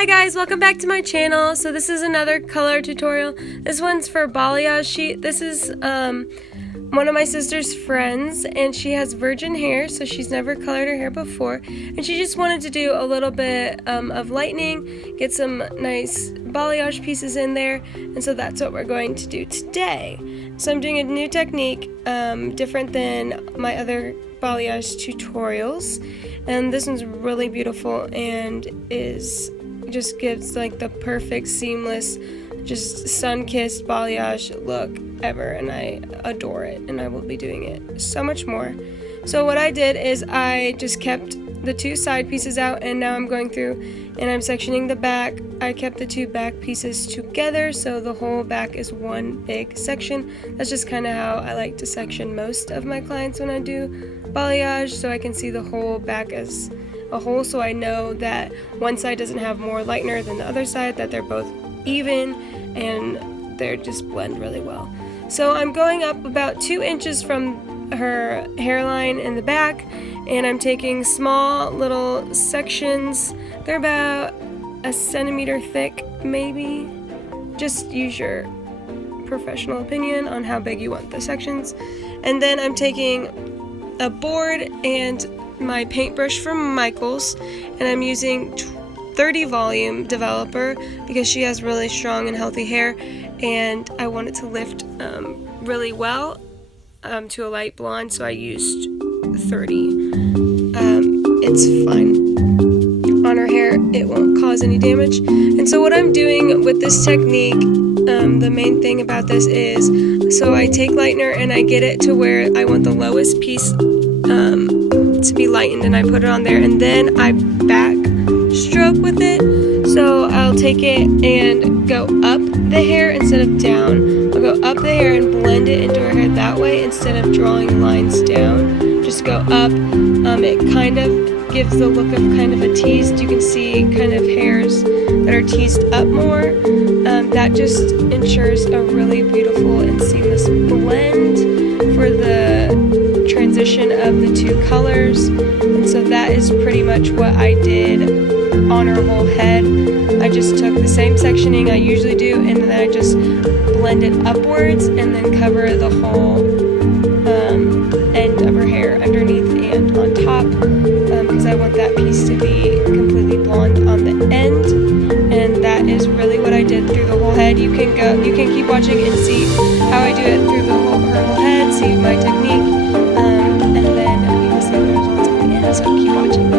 Hi guys, welcome back to my channel. So this is another color tutorial. This one's for balayage sheet. This is one of my sister's friends, and she has virgin hair, so she's never colored her hair before, and she just wanted to do a little bit of lightening, get some nice balayage pieces in there, and so that's what we're going to do today. So I'm doing a new technique, different than my other balayage tutorials, and this one's really beautiful and just gives like the perfect seamless, just sun-kissed balayage look ever, and I adore it, and I will be doing it so much more. So what I did is I just kept the two side pieces out, and now I'm going through and I'm sectioning the back. I kept the two back pieces together, so the whole back is one big section. That's just kind of how I like to section most of my clients when I do balayage, so I can see the whole back as a whole, so I know that one side doesn't have more lightener than the other side, that they're both even and they're just blend really well. So I'm going up about 2 inches from her hairline in the back, and I'm taking small little sections. They're about a centimeter thick, maybe. Just use your professional opinion on how big you want the sections. And then I'm taking a board and my paintbrush from Michaels, and I'm using 30 volume developer because she has really strong and healthy hair, and I want it to lift really well to a light blonde, so I used 30. It's fine on her hair, it won't cause any damage. And so what I'm doing with this technique, the main thing about this is, so I take lightener and I get it to where I want the lowest piece to be lightened, and I put it on there, and then I back stroke with it. So I'll take it and go up the hair instead of down. I'll go up the hair and blend it into her hair that way instead of drawing lines down. Just go up. It kind of gives the look of kind of a teased. You can see kind of hairs that are teased up more. That just ensures a really beautiful and seamless blend for the transition of the two colors. And so that is pretty much what I did on her whole head. I just took the same sectioning I usually do, and then I just blend it upwards and then cover the whole end of her hair underneath and on top, because I want that piece to be completely blonde on the end. And that is really what I did through the whole head. You can keep watching and see how I do it through her whole head, see my technique, and then you will see the results at the end, so keep watching.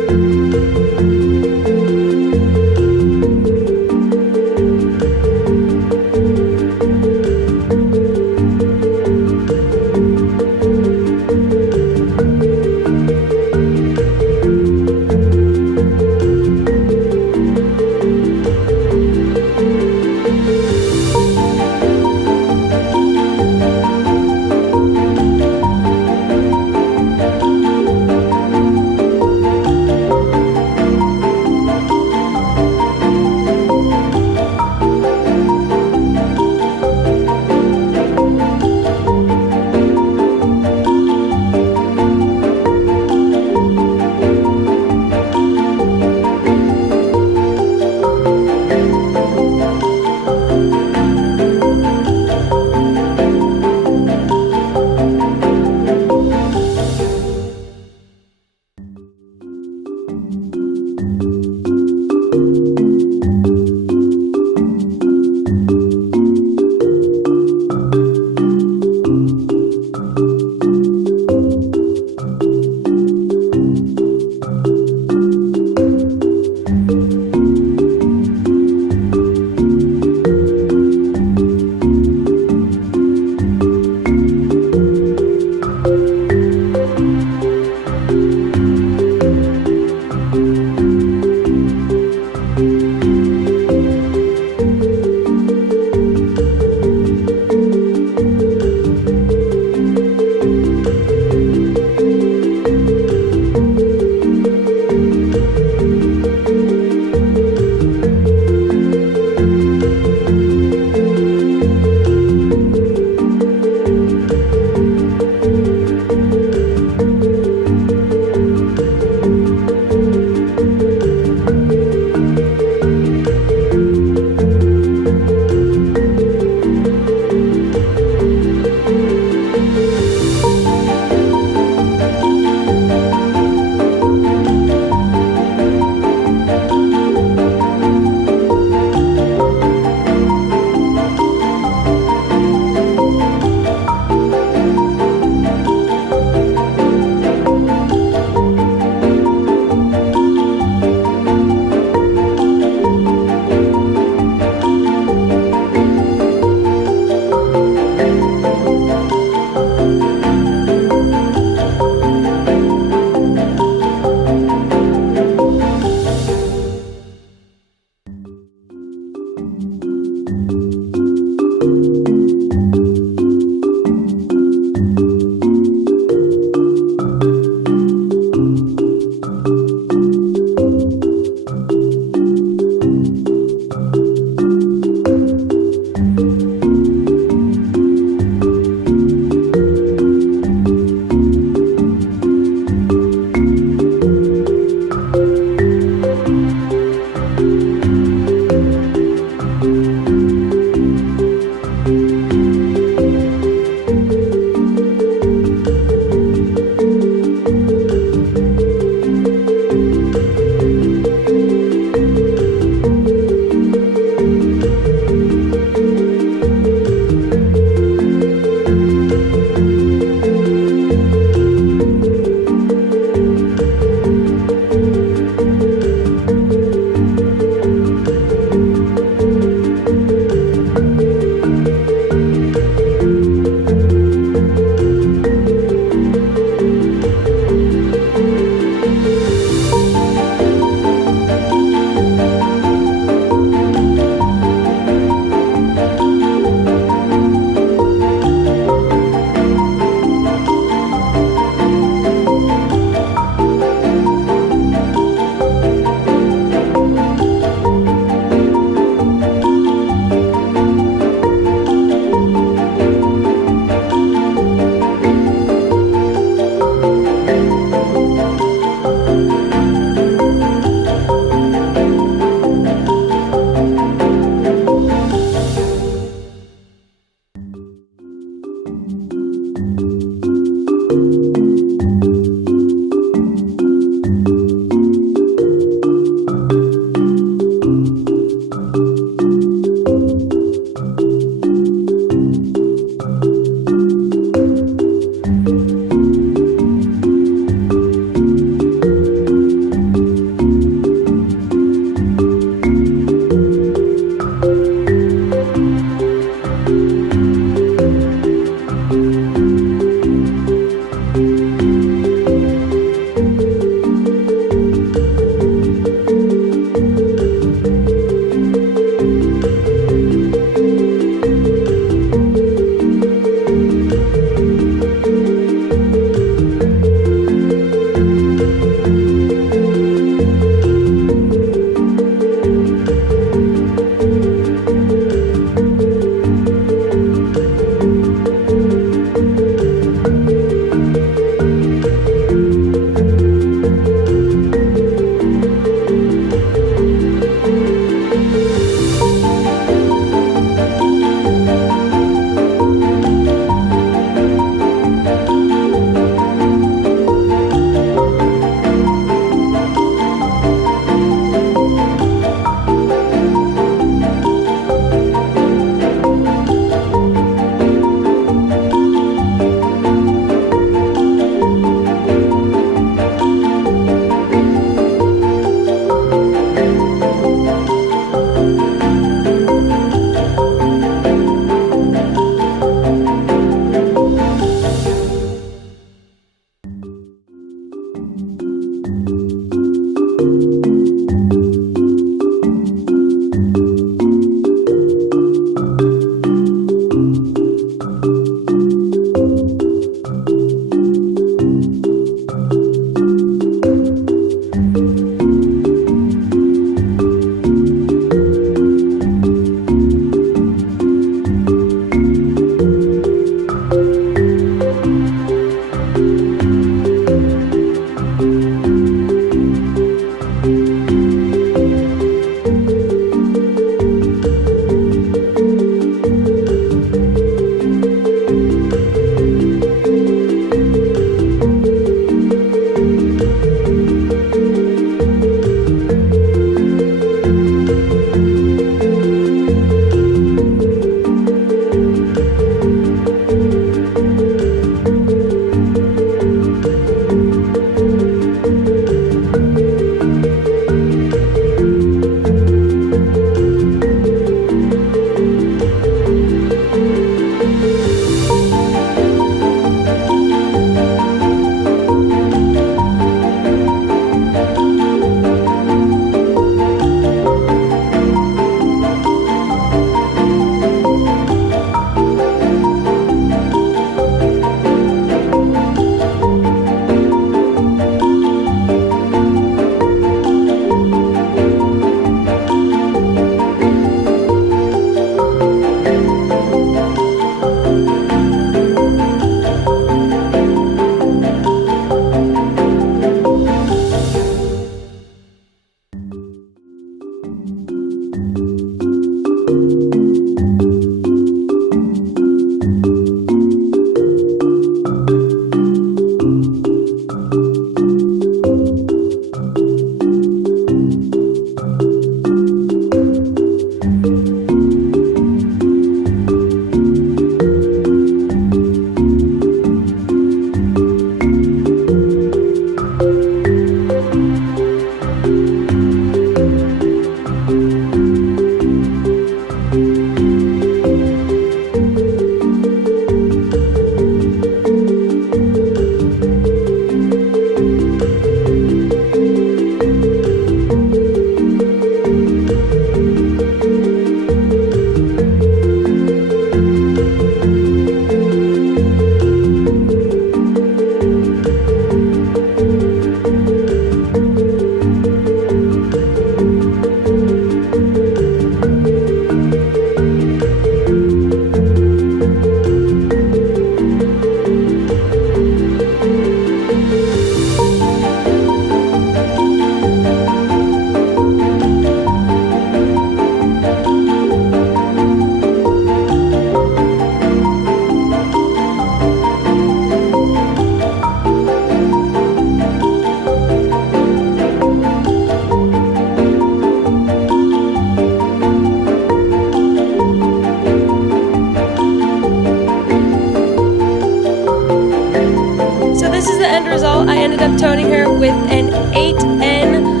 result, I ended up toning her with an 8N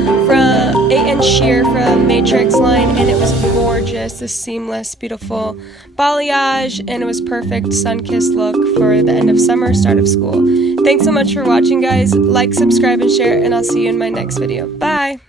sheer from Matrix line, and it was gorgeous, this seamless, beautiful balayage, and it was perfect sun-kissed look for the end of summer, start of school. Thanks so much for watching, guys. Like, subscribe, and share, and I'll see you in my next video. Bye!